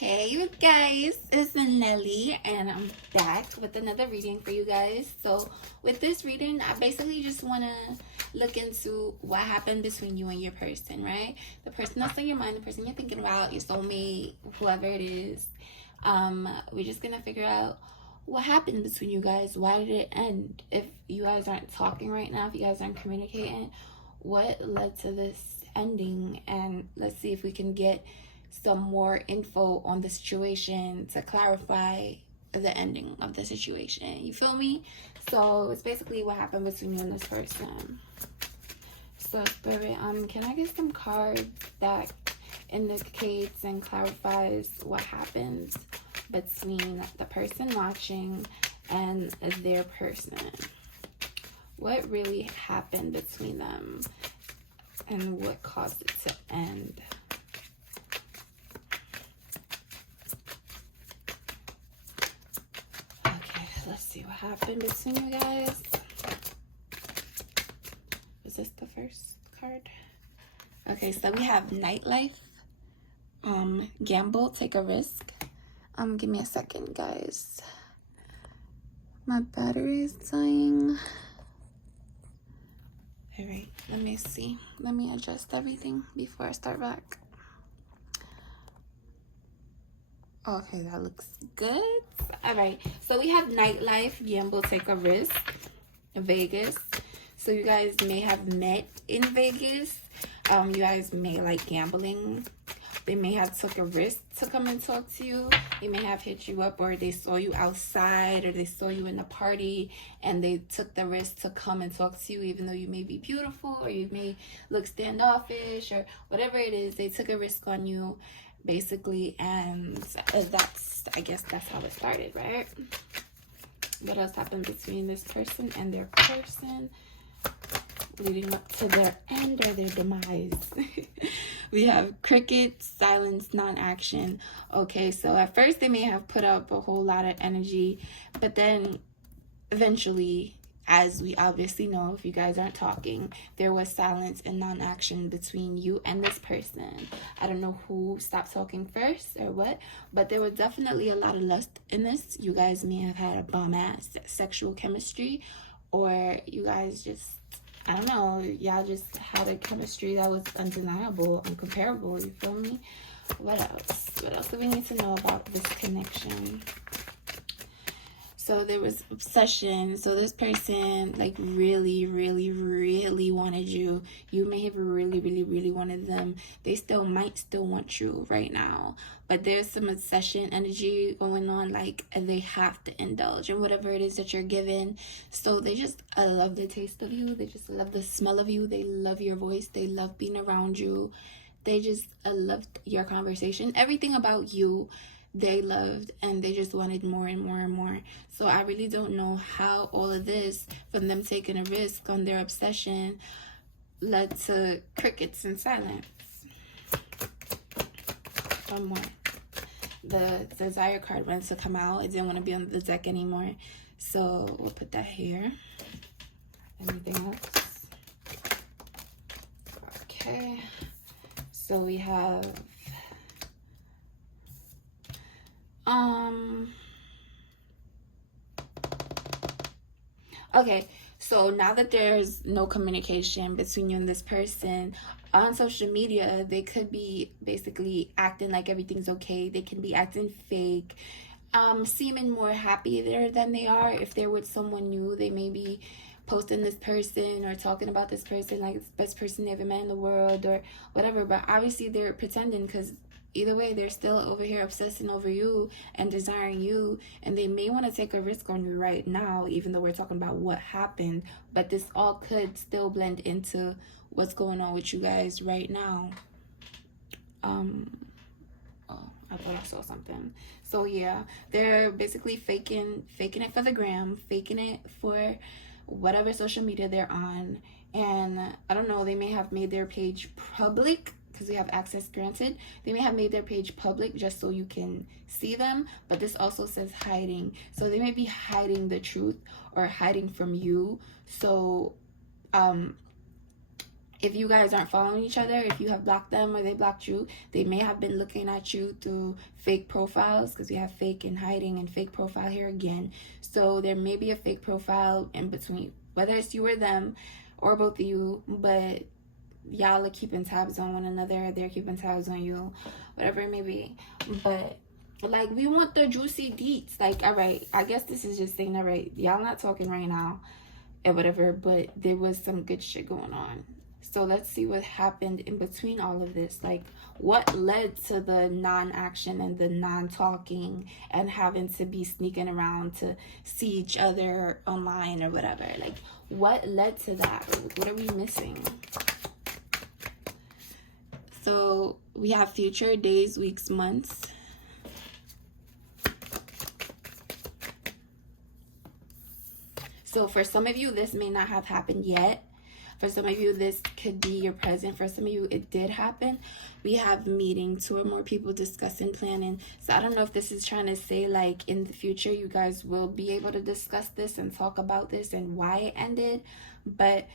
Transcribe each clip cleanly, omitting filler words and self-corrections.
Hey you guys, it's Nelly and I'm back with another reading for you guys. So with this reading, I basically just want to look into what happened between you and your person, right? The person that's on your mind, the person you're thinking about, your soulmate, whoever it is. We're just going to figure out what happened between you guys. Why did it end? If you guys aren't talking right now, if you guys aren't communicating, what led to this ending? And let's see if we can get some more info on the situation to clarify the ending of the situation. You feel me? So it's basically what happened between you and this person. So Spirit, can I get some cards that indicates and clarifies what happens between the person watching and their person? What really happened between them and what caused it to end? Let's see what happened between you guys. Is this the first card? Okay, so we have nightlife, gamble, take a risk. Give me a second, guys. My battery is dying. All right, let me see. Let me adjust everything before I start back. Okay, that looks good. All right, so we have nightlife, gamble, take a risk, Vegas. So you guys may have met in Vegas. You guys may like gambling. They may have took a risk to come and talk to you. They may have hit you up, or they saw you outside, or they saw you in a party and they took the risk to come and talk to you, even though you may be beautiful or you may look standoffish or whatever it is. They took a risk on you, basically, and I guess that's how it started, right? What else happened between this person and their person leading up to their end or their demise? We have cricket, silence, non-action. Okay, so at first they may have put up a whole lot of energy, but then eventually, as we obviously know, if you guys aren't talking, there was silence and non-action between you and this person. I don't know who stopped talking first or what, but there was definitely a lot of lust in this. You guys may have had a bomb-ass sexual chemistry, or you guys just, I don't know, y'all just had a chemistry that was undeniable, uncomparable, you feel me? What else? What else do we need to know about this connection? So there was obsession. So this person like really wanted you. You may have really wanted them. They might still want you right now. But there's some obsession energy going on, like they have to indulge in whatever it is that you're given. So they just love the taste of you. They just love the smell of you. They love your voice. They love being around you. They just loved your conversation. Everything about you they loved, and they just wanted more and more and more. So I really don't know how all of this, from them taking a risk on their obsession, led to crickets and silence. One more. The desire card wanted to come out. It didn't want to be on the deck anymore, so we'll put that here. Anything else? Okay, so we have okay, so now that there's no communication between you and this person on social media, they could be basically acting like everything's okay. They can be acting fake, seeming more happy there than they are. If they're with someone new, they may be posting this person or talking about this person like it's the best person they ever met in the world or whatever, but obviously they're pretending, because either way, they're still over here obsessing over you and desiring you, and they may want to take a risk on you right now, even though we're talking about what happened, but this all could still blend into what's going on with you guys right now. I thought I saw something. So yeah, they're basically faking it for the gram, faking it for whatever social media they're on, and I don't know, they may have made their page public, because we have access granted. They may have made their page public just so you can see them, but this also says hiding. So they may be hiding the truth or hiding from you. So if you guys aren't following each other, if you have blocked them or they blocked you, they may have been looking at you through fake profiles, because we have fake and hiding and fake profile here again. So there may be a fake profile in between, whether it's you or them or both of you, but y'all are keeping tabs on one another, they're keeping tabs on you, whatever it may be. But like, we want the juicy deets. Like, all right, I guess this is just saying, all right, y'all not talking right now and whatever, but there was some good shit going on. So let's see what happened in between all of this. Like, what led to the non-action and the non-talking and having to be sneaking around to see each other online or whatever? Like, what led to that? What are we missing? So we have future, days, weeks, months. So for some of you, this may not have happened yet. For some of you, this could be your present. For some of you, it did happen. We have meeting, 2 or more people discussing, planning. So I don't know if this is trying to say, like, in the future, you guys will be able to discuss this and talk about this and why it ended. But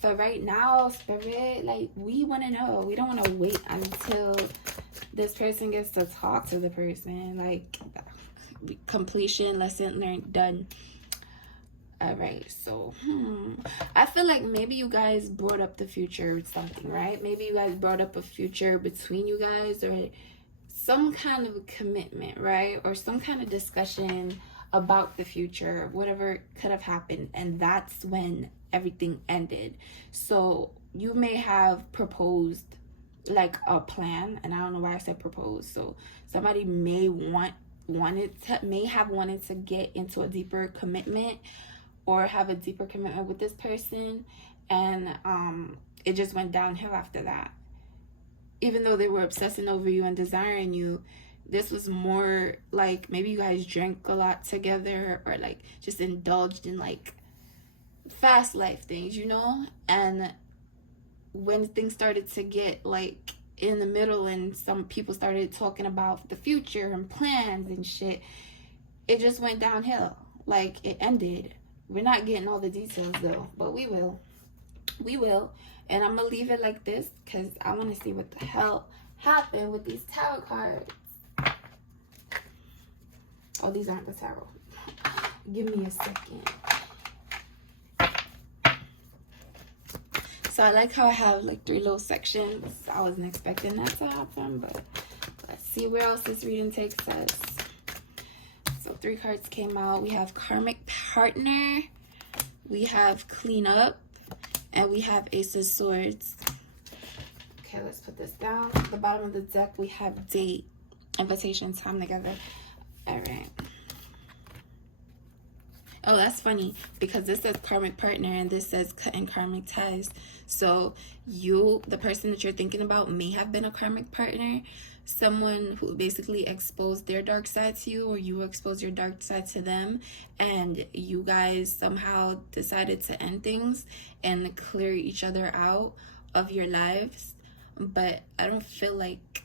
for right now, Spirit, like, we want to know. We don't want to wait until this person gets to talk to the person. Like, completion, lesson learned, done. All right, so I feel like maybe you guys brought up the future with something, right? Maybe you guys brought up a future between you guys, or some kind of commitment, right? Or some kind of discussion about the future, whatever could have happened, and that's when everything ended. So you may have proposed like a plan, and I don't know why I said propose. So somebody may have wanted to get into a deeper commitment or have a deeper commitment with this person, and it just went downhill after that. Even though they were obsessing over you and desiring you, this was more like maybe you guys drank a lot together, or like just indulged in like fast life things, you know? And when things started to get like in the middle and some people started talking about the future and plans and shit, it just went downhill. Like, it ended. We're not getting all the details though, but we will. And I'm gonna leave it like this because I want to see what the hell happened with these tarot cards. Oh, these aren't the tarot. Give me a second. So I like how I have like 3 little sections. I wasn't expecting that to happen, but let's see where else this reading takes us. So 3 cards came out. We have karmic partner, we have clean up, and we have Ace of Swords. Okay, let's put this down. At the bottom of the deck, we have date, invitation, time together. All right. Oh, that's funny because this says karmic partner and this says cutting karmic ties. So you, the person that you're thinking about, may have been a karmic partner. Someone who basically exposed their dark side to you, or you exposed your dark side to them, and you guys somehow decided to end things and clear each other out of your lives. But I don't feel like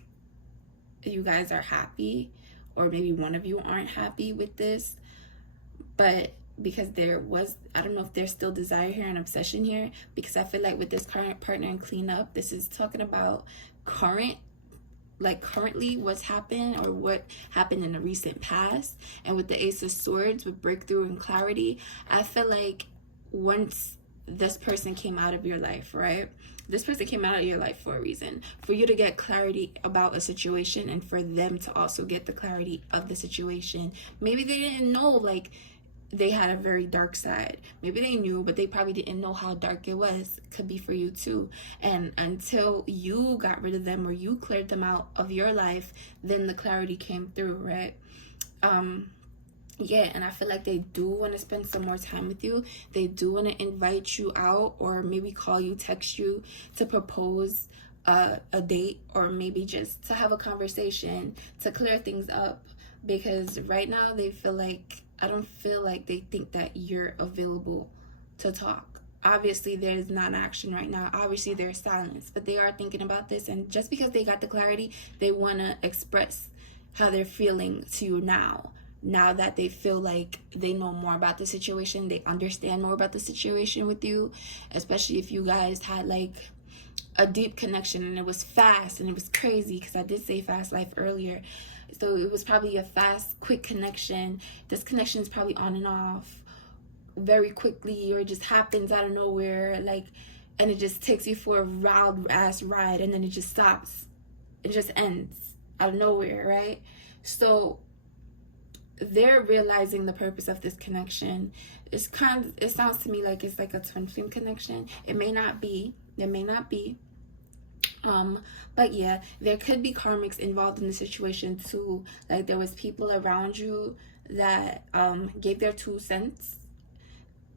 you guys are happy, or maybe one of you aren't happy with this. But because there was, I don't know if there's still desire here and obsession here, because I feel like with this current partner and clean up, this is talking about currently what's happened or what happened in the recent past. And with the Ace of Swords, with breakthrough and clarity, I feel like once this person came out of your life, right? This person came out of your life for a reason, for you to get clarity about a situation and for them to also get the clarity of the situation. Maybe they didn't know, like, they had a very dark side. Maybe they knew, but they probably didn't know how dark it was. Could be for you too. And until you got rid of them or you cleared them out of your life, then the clarity came through, right? Yeah, and I feel like they do want to spend some more time with you. They do want to invite you out, or maybe call you, text you to propose a date, or maybe just to have a conversation to clear things up. Because right now they feel like, I don't feel like they think that you're available to talk. Obviously, there's non-action right now. Obviously, there's silence. But they are thinking about this. And just because they got the clarity, they want to express how they're feeling to you now. Now that they feel like they know more about the situation. They understand more about the situation with you. Especially if you guys had, like, a deep connection, and it was fast, and it was crazy because I did say fast life earlier. So it was probably a fast, quick connection. This connection is probably on and off very quickly, or it just happens out of nowhere, like, and it just takes you for a wild ass ride, and then it just stops. It just ends out of nowhere, right? So they're realizing the purpose of this connection. It sounds to me like it's like a twin flame connection. It may not be. But yeah, there could be karmics involved in the situation too. Like, there was people around you that gave their 2 cents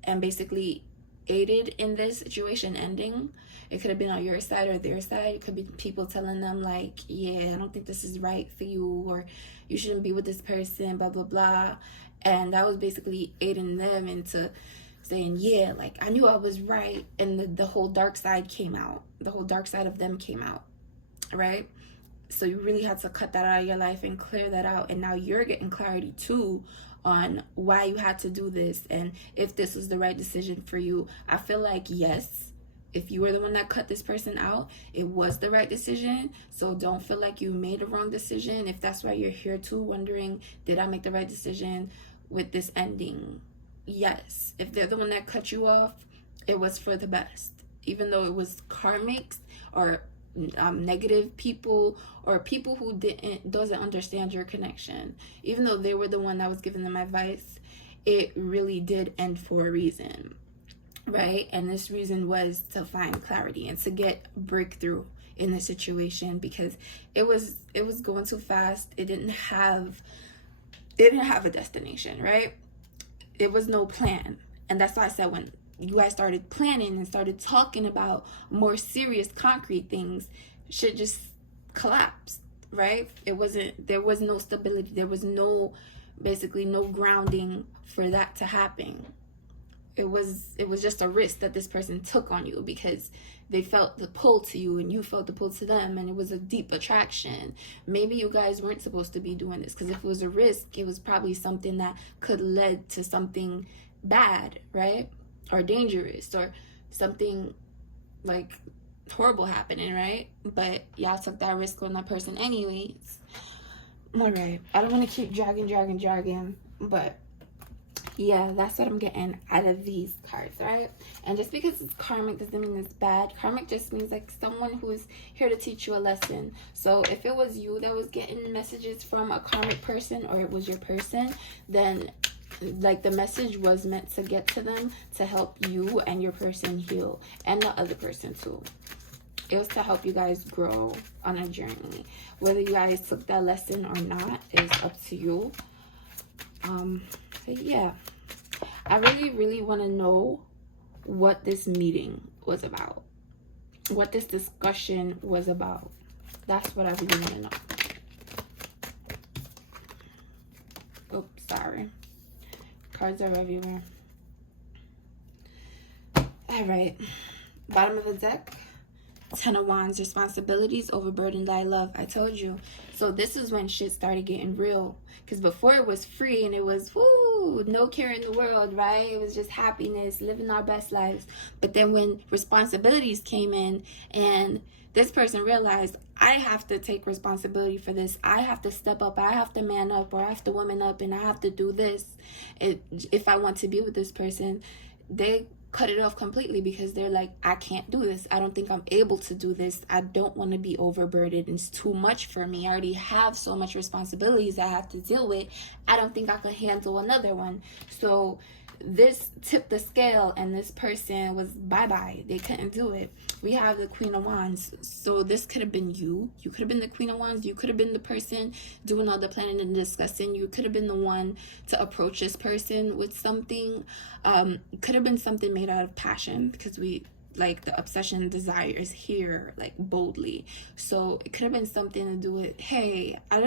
and basically aided in this situation ending. It could have been on your side or their side. It could be people telling them like, yeah, I don't think this is right for you, or you shouldn't be with this person, blah blah blah. And that was basically aiding them into saying, yeah, like, I knew I was right. And the whole dark side came out. The whole dark side of them came out, right? So you really had to cut that out of your life and clear that out. And now you're getting clarity too on why you had to do this and if this was the right decision for you. I feel like, yes, if you were the one that cut this person out, it was the right decision. So don't feel like you made a wrong decision. If that's why you're here too, wondering, did I make the right decision with this ending? Yes. If they're the one that cut you off, it was for the best. Even though it was karmics or negative people, or people who doesn't understand your connection, even though they were the one that was giving them advice, it really did end for a reason, right? And this reason was to find clarity and to get breakthrough in the situation, because it was going too fast. It didn't have a destination, right? It was no plan. And that's why I said, when you guys started planning and started talking about more serious, concrete things, shit just collapsed, right? There was no stability. There was basically no grounding for that to happen. It was just a risk that this person took on you because they felt the pull to you and you felt the pull to them, and it was a deep attraction. Maybe you guys weren't supposed to be doing this, because if it was a risk, it was probably something that could lead to something bad, right? Or dangerous, or something like horrible happening, right? But y'all took that risk on that person anyways. All right, I don't want to keep dragging, but yeah, that's what I'm getting out of these cards, right? And just because it's karmic doesn't mean it's bad. Karmic just means like someone who is here to teach you a lesson. So if it was you that was getting messages from a karmic person, or it was your person, then like the message was meant to get to them to help you and your person heal, and the other person too. It was to help you guys grow on a journey. Whether you guys took that lesson or not is up to you. But yeah, I really want to know what this meeting was about, what this discussion was about. That's what I really want to know. Oops, sorry. Cards are everywhere. All right, bottom of the deck, 10 of Wands, responsibilities, overburdened thy love. I told you. So this is when shit started getting real, because before it was free and it was woo, no care in the world, right? It was just happiness, living our best lives. But then when responsibilities came in, and this person realized, I have to take responsibility for this. I have to step up. I have to man up, or I have to woman up, and I have to do this if I want to be with this person. They cut it off completely, because they're like, I can't do this. I don't think I'm able to do this. I don't want to be overburdened. It's too much for me. I already have so much responsibilities I have to deal with. I don't think I could handle another one. So this tipped the scale, and this person was bye-bye. They couldn't do it. We have the Queen of Wands. So this could have been you. You could have been the Queen of Wands. You could have been the person doing all the planning and discussing. You could have been the one to approach this person with something. It could have been something made out of passion, because we like the obsession, desire is here like boldly. So it could have been something to do with, hey, I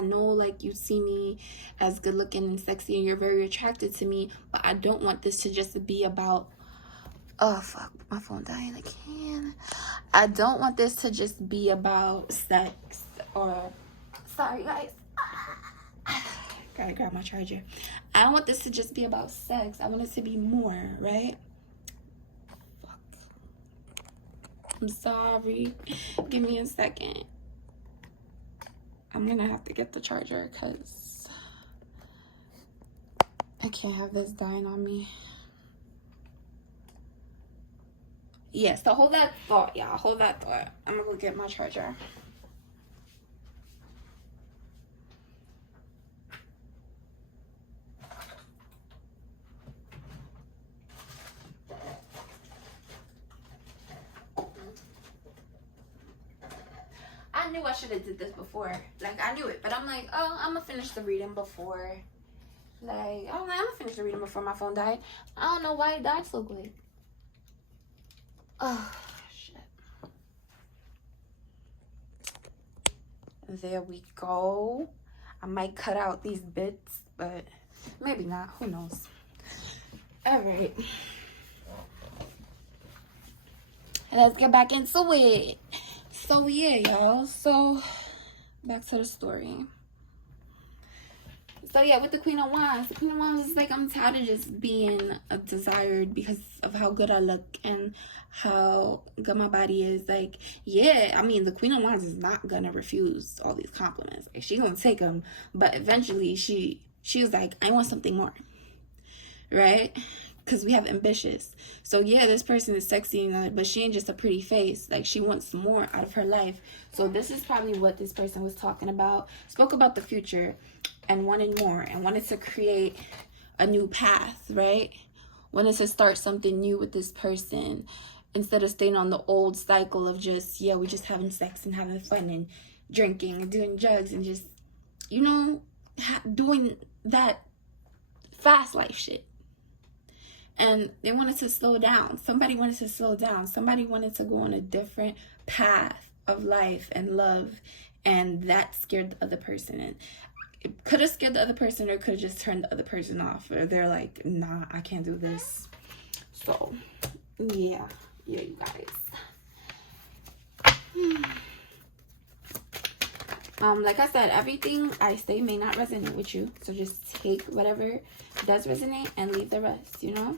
know like you see me as good looking and sexy and you're very attracted to me, but I don't want this to just be about, oh fuck, my phone dying again. I don't want this to just be about sex, or sorry guys, gotta grab my charger. I don't want this to just be about sex. I want it to be more, right? I'm sorry. Give me a second. I'm gonna have to get the charger because I can't have this dying on me. Yeah, so hold that thought, y'all. Hold that thought. I'm gonna go get my charger. I knew I should have did this before. Like, I knew it, but I'm like, oh, I'm gonna finish the reading before. Like, I'm gonna finish the reading before my phone died. I don't know why it died so quick. Oh, shit. There we go. I might cut out these bits, but maybe not. Who knows? All right. Let's get back into it. So, yeah, y'all. So, back to the story. So, yeah, with the Queen of Wands is like, I'm tired of just being desired because of how good I look and how good my body is. Like, yeah, I mean, the Queen of Wands is not gonna refuse all these compliments. Like, she gonna take them, but eventually she was like, I want something more, right? Because we have ambitious. So yeah, this person is sexy, but she ain't just a pretty face. Like, she wants more out of her life. So this is probably what this person was talking about. Spoke about the future and wanted more and wanted to create a new path, right? Wanted to start something new with this person instead of staying on the old cycle of just, yeah, we just having sex and having fun and drinking and doing drugs and just, you know, doing that fast life shit. And they wanted to slow down. Somebody wanted to slow down. Somebody wanted to go on a different path of life and love. And that scared the other person. And it could have scared the other person, or could have just turned the other person off. Or they're like, nah, I can't do this. So, yeah, you guys. Like I said, everything I say may not resonate with you. So just take whatever does resonate and leave the rest, you know?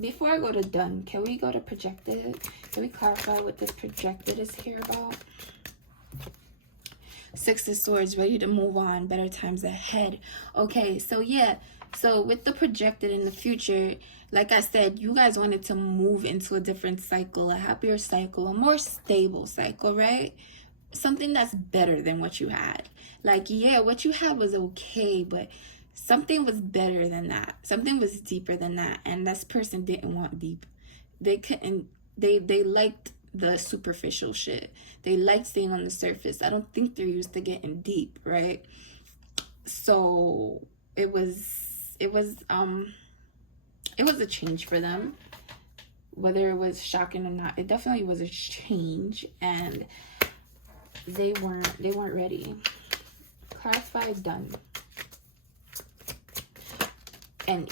Before I go to done, can we go to projected? Can we clarify what this projected is here about? Six of Swords, ready to move on, better times ahead. Okay, so yeah, so with the projected in the future, like I said, you guys wanted to move into a different cycle, a happier cycle, a more stable cycle, right? Something that's better than what you had. Like, yeah, what you had was okay, but something was better than that. Something was deeper than that. And this person didn't want deep. They couldn't, they liked the superficial shit. They liked staying on the surface. I don't think they're used to getting deep, right? So it was a change for them. Whether it was shocking or not, it definitely was a change, and they weren't ready. Clarify, done. And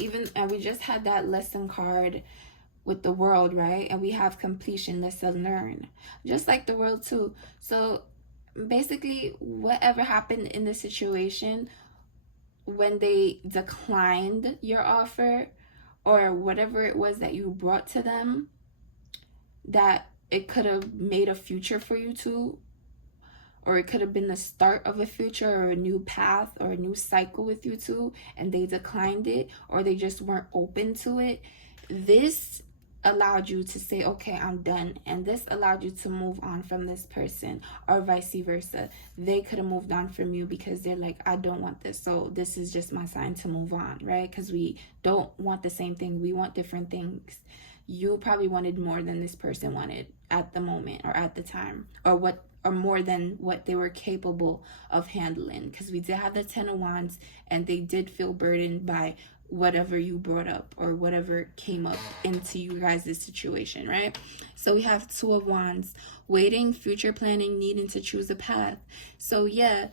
we just had that lesson card with the world, right? And we have completion, lesson learned, just like the world too. So basically, whatever happened in the situation when they declined your offer, or whatever it was that you brought to them, that it could have made a future for you too, or it could have been the start of a future or a new path or a new cycle with you two, and they declined it, or they just weren't open to it. This allowed you to say, okay, I'm done. And this allowed you to move on from this person, or vice versa. They could have moved on from you because they're like, I don't want this. So this is just my sign to move on, right? Because we don't want the same thing. We want different things. You probably wanted more than this person wanted at the moment or at the time, or more than what they were capable of handling. Because we did have the Ten of Wands, and they did feel burdened by whatever you brought up or whatever came up into you guys' situation, right? So we have Two of Wands, waiting, future planning, needing to choose a path. So yeah,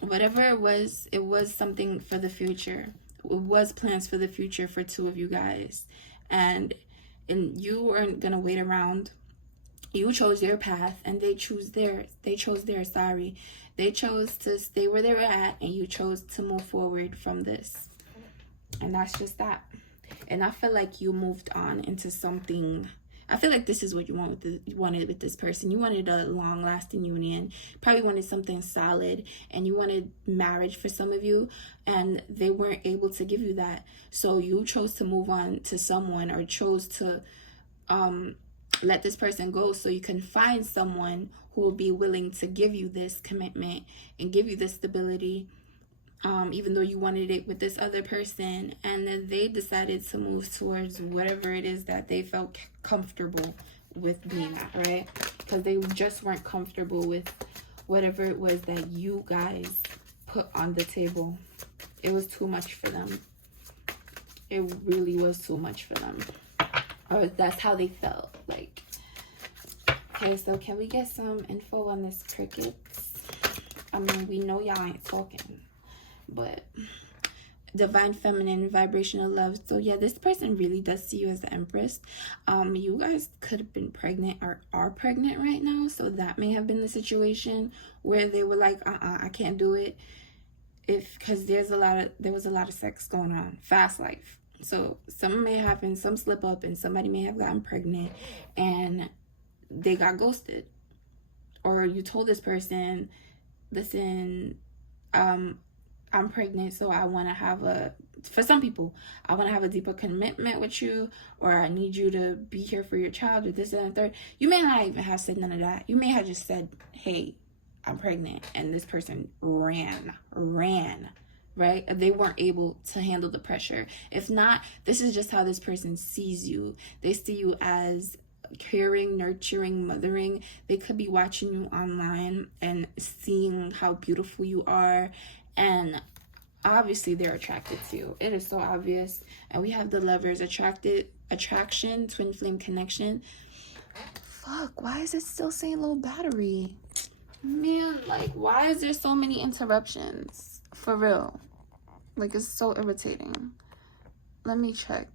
whatever it was something for the future. It was plans for the future for two of you guys. And you weren't gonna wait around. You chose your path, and they chose theirs. They chose to stay where they were at, and you chose to move forward from this. And that's just that. And I feel like you moved on into something I feel like this is what you wanted with this person. You wanted a long-lasting union. Probably wanted something solid, and you wanted marriage for some of you, and they weren't able to give you that. So you chose to move on to someone, or chose to let this person go so you can find someone who will be willing to give you this commitment and give you this stability, even though you wanted it with this other person. And then they decided to move towards whatever it is that they felt comfortable with being at, right? Because they just weren't comfortable with whatever it was that you guys put on the table. It was too much for them. It really was too much for them. Or that's how they felt. Like, okay, so can we get some info on this crickets? I mean, we know y'all ain't talking, but divine feminine vibrational love. So yeah, this person really does see you as the Empress. You guys could have been pregnant or are pregnant right now, so that may have been the situation where they were like, I can't do it, because there was a lot of sex going on, fast life. So something may happen, some slip up, and somebody may have gotten pregnant and they got ghosted. Or you told this person, listen, I'm pregnant, so I want to have for some people, I want to have a deeper commitment with you, or I need you to be here for your child, or this and the third. You may not even have said none of that. You may have just said, hey, I'm pregnant, and this person ran, right? They weren't able to handle the pressure. If not, this is just how this person sees you. They see you as caring, nurturing, mothering. They could be watching you online and seeing how beautiful you are, and obviously they're attracted to you. It is so obvious. And we have the Lovers, attraction, twin flame connection. Fuck, why is it still saying low battery? Man, like, why is there so many interruptions? For real. Like, it's so irritating. Let me check.